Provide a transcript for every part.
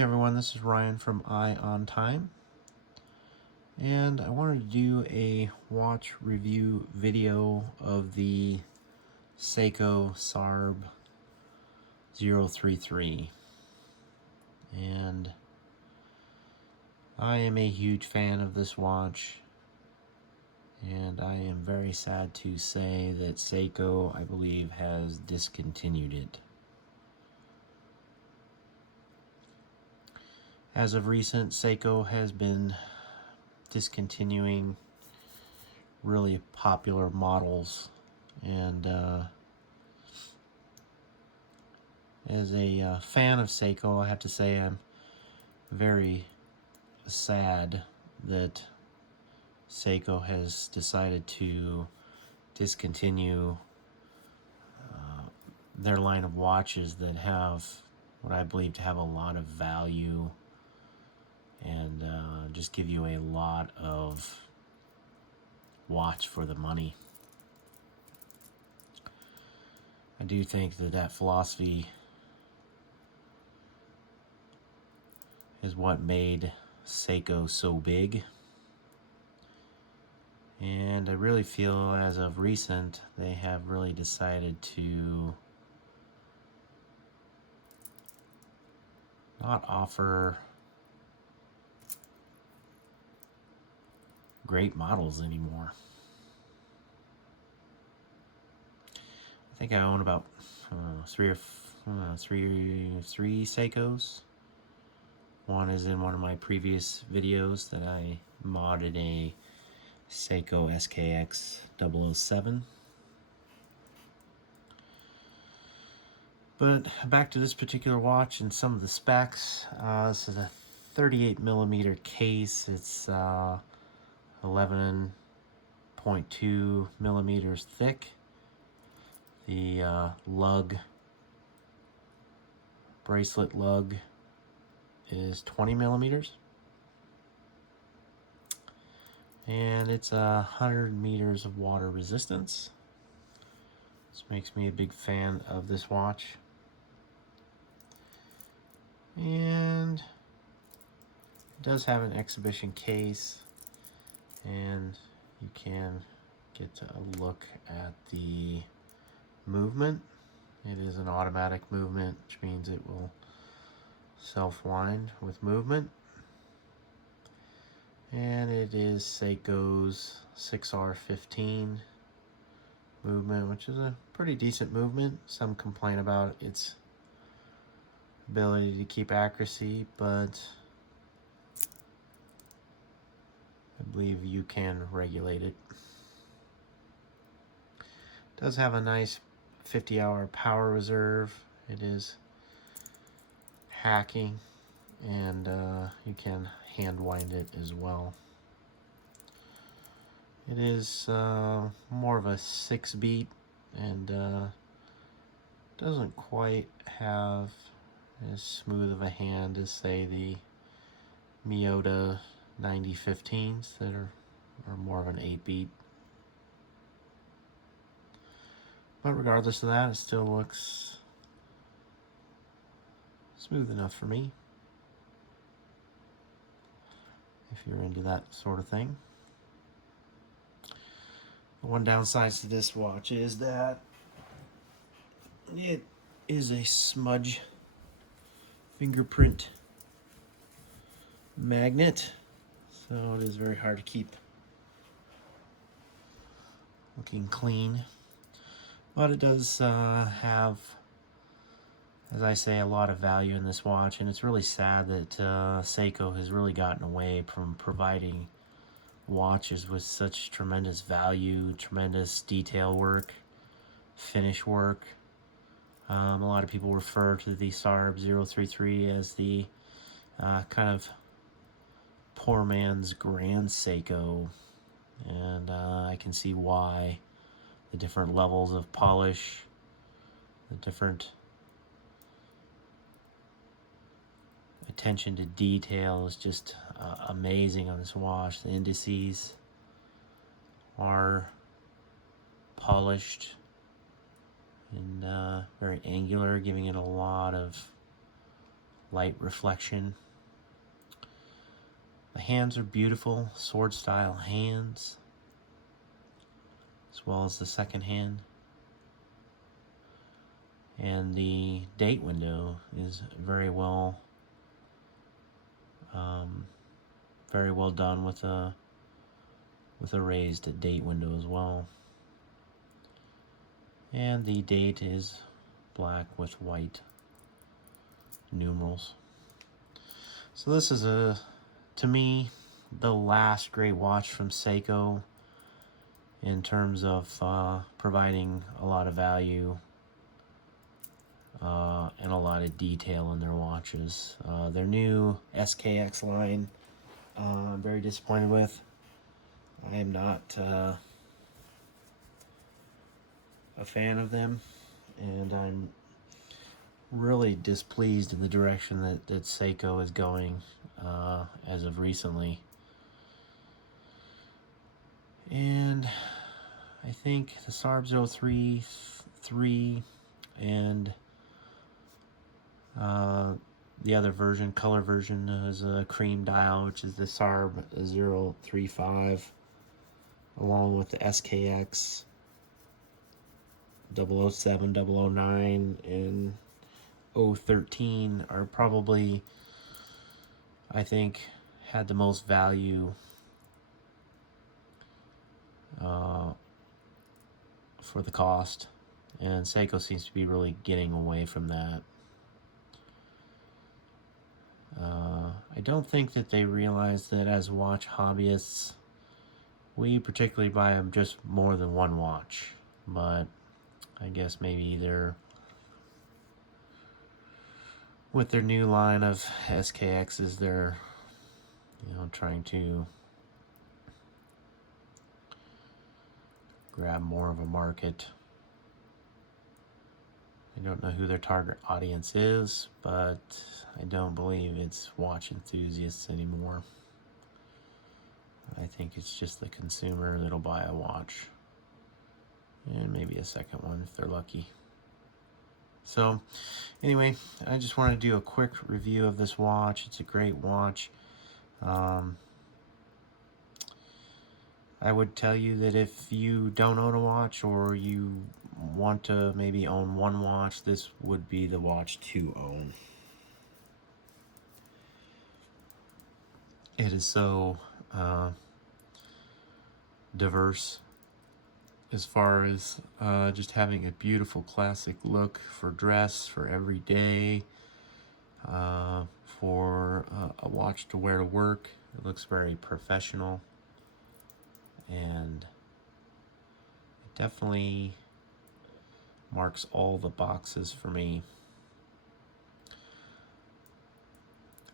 Hey everyone, this is Ryan from Eye on Time, and I wanted to do a watch review video of the Seiko SARB033, and I am a huge fan of this watch, and I am very sad to say that Seiko, I believe, has discontinued it. As of recent, Seiko has been discontinuing really popular models, and as a fan of Seiko, I have to say I'm very sad that Seiko has decided to discontinue their line of watches that have what I believe to have a lot of value and just give you a lot of watch for the money. I do think that that philosophy is what made Seiko so big, and I really feel as of recent they have really decided to not offer great models anymore. I think I own about three Seikos. One is in one of my previous videos that I modded a Seiko SKX 007. But back to this particular watch and some of the specs. This is a 38mm case. It's 11.2 millimeters thick. The lug, bracelet lug, is 20 millimeters. And it's 100 meters of water resistance. This makes me a big fan of this watch. And it does have an exhibition case, and you can get a look at the movement. It is an automatic movement, which means it will self-wind with movement. And it is Seiko's 6R15 movement, which is a pretty decent movement. Some complain about its ability to keep accuracy, but I believe you can regulate it. It does have a nice 50-hour power reserve. It is hacking, and you can hand wind it as well. It is more of a 6-beat, and doesn't quite have as smooth of a hand as, say, the Miyota 9015s that are more of an 8-beat. But regardless of that, it still looks smooth enough for me, if you're into that sort of thing. The one downside to this watch is that it is a smudge fingerprint magnet, so it is very hard to keep looking clean. But it does have, as I say, a lot of value in this watch, and it's really sad that Seiko has really gotten away from providing watches with such tremendous value, tremendous detail work, finish work. A lot of people refer to the SARB033 as the kind of poor man's grand Seiko, and I can see why. The different levels of polish, the different attention to detail is just amazing on this watch. The indices are polished and very angular, giving it a lot of light reflection. The hands are beautiful, sword style hands, as well as the second hand. And the date window is very well done with a raised date window as well. And the date is black with white numerals. So this is to me, the last great watch from Seiko in terms of providing a lot of value and a lot of detail in their watches. Their new SKX line, I'm very disappointed with. I am not a fan of them, and I'm really displeased in the direction that Seiko is going as of recently. And I think the SARB033 and the other version, color version, is a cream dial, which is the SARB035, along with the SKX 007, 009, and 013 are probably, I think, had the most value for the cost, and Seiko seems to be really getting away from that. I don't think that they realize that as watch hobbyists, we particularly buy them just more than one watch, but I guess maybe they're, with their new line of SKXs, they're, trying to grab more of a market. I don't know who their target audience is, but I don't believe it's watch enthusiasts anymore. I think it's just the consumer that'll buy a watch, and maybe a second one if they're lucky. So anyway, I just want to do a quick review of this watch. It's a great watch. I would tell you that if you don't own a watch, or you want to maybe own one watch, this would be the watch to own. It is so diverse as far as just having a beautiful classic look for dress, for every day, for a watch to wear to work. It looks very professional, and it definitely marks all the boxes for me.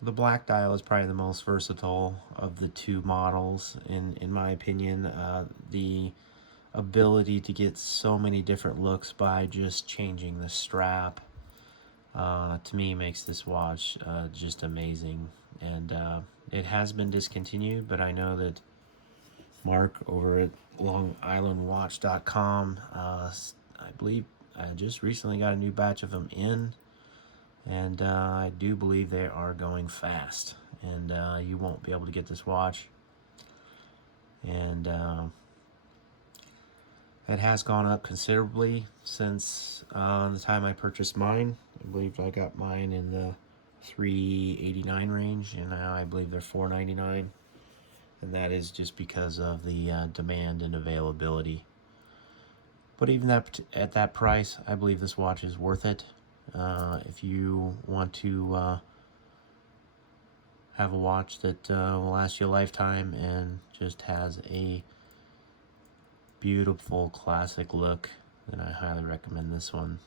The black dial is probably the most versatile of the two models, in my opinion. The ability to get so many different looks by just changing the strap, to me, makes this watch just amazing. And it has been discontinued, but I know that Mark over at LongIslandWatch.com, I believe, just recently got a new batch of them in, and I do believe they are going fast, and you won't be able to get this watch. And it has gone up considerably since the time I purchased mine. I believe I got mine in the $389 range, and now I believe they're $499, and that is just because of the demand and availability. But even at that price, I believe this watch is worth it. If you want to have a watch that will last you a lifetime and just has a beautiful classic look, then I highly recommend this one.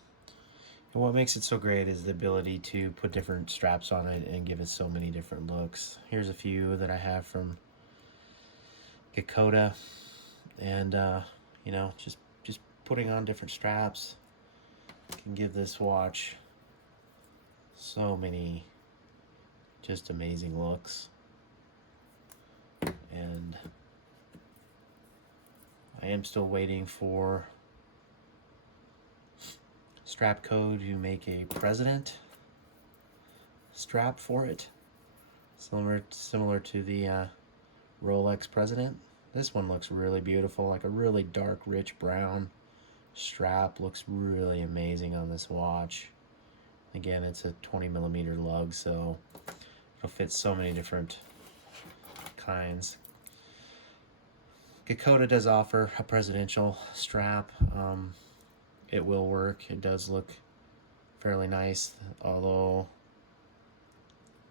And what makes it so great is the ability to put different straps on it and give it so many different looks. Here's a few that I have from Dakota, and just putting on different straps can give this watch so many just amazing looks. And I am still waiting for Strapco to make a president, strap for it, similar to the Rolex President. This one looks really beautiful, like a really dark, rich brown strap. Looks really amazing on this watch. Again, it's a 20mm lug, so it'll fit so many different kinds. Dakota does offer a presidential strap. It will work. It does look fairly nice, although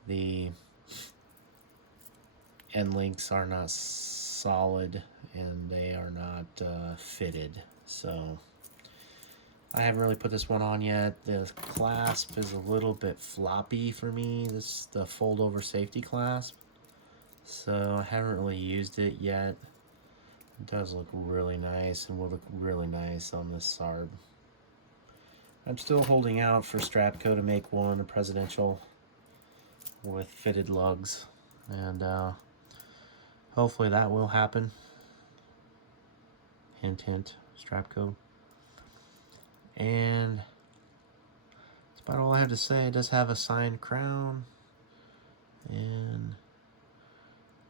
the end links are not solid and they are not fitted. So I haven't really put this one on yet. The clasp is a little bit floppy for me. This is the fold over safety clasp. So I haven't really used it yet. It does look really nice and will look really nice on this SARB. I'm still holding out for Strapco to make one, a presidential with fitted lugs, and hopefully that will happen. Hint, hint, Strapco. And that's about all I have to say. It does have a signed crown, and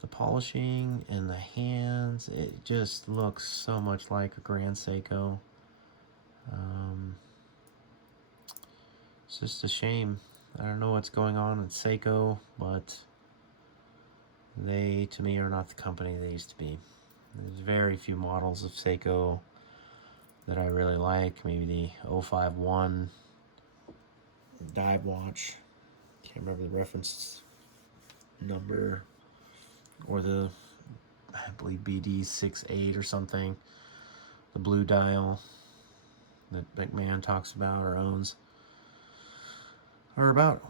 the polishing and the hands, it just looks so much like a Grand Seiko. It's just a shame. I don't know what's going on at Seiko, but they, to me, are not the company they used to be. There's very few models of Seiko that I really like. Maybe the 051 dive watch. Can't remember the reference number. Or the, I believe, BD68 or something. The blue dial that McMahon talks about or owns. Or about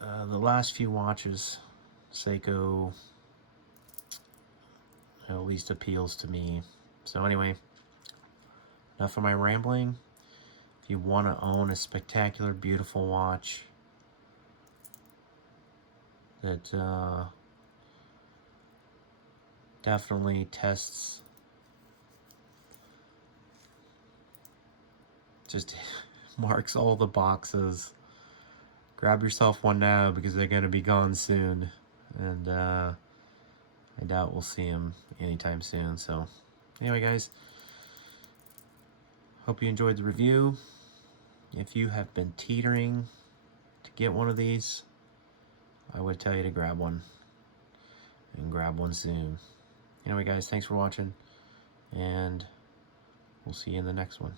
the last few watches, Seiko at least appeals to me. So anyway, enough of my rambling. If you want to own a spectacular, beautiful watch that definitely tests, just marks all the boxes, grab yourself one now because they're going to be gone soon, and I doubt we'll see them anytime soon. So anyway, guys, hope you enjoyed the review. If you have been teetering to get one of these, I would tell you to grab one, and grab one soon. Anyway, guys, thanks for watching, and we'll see you in the next one.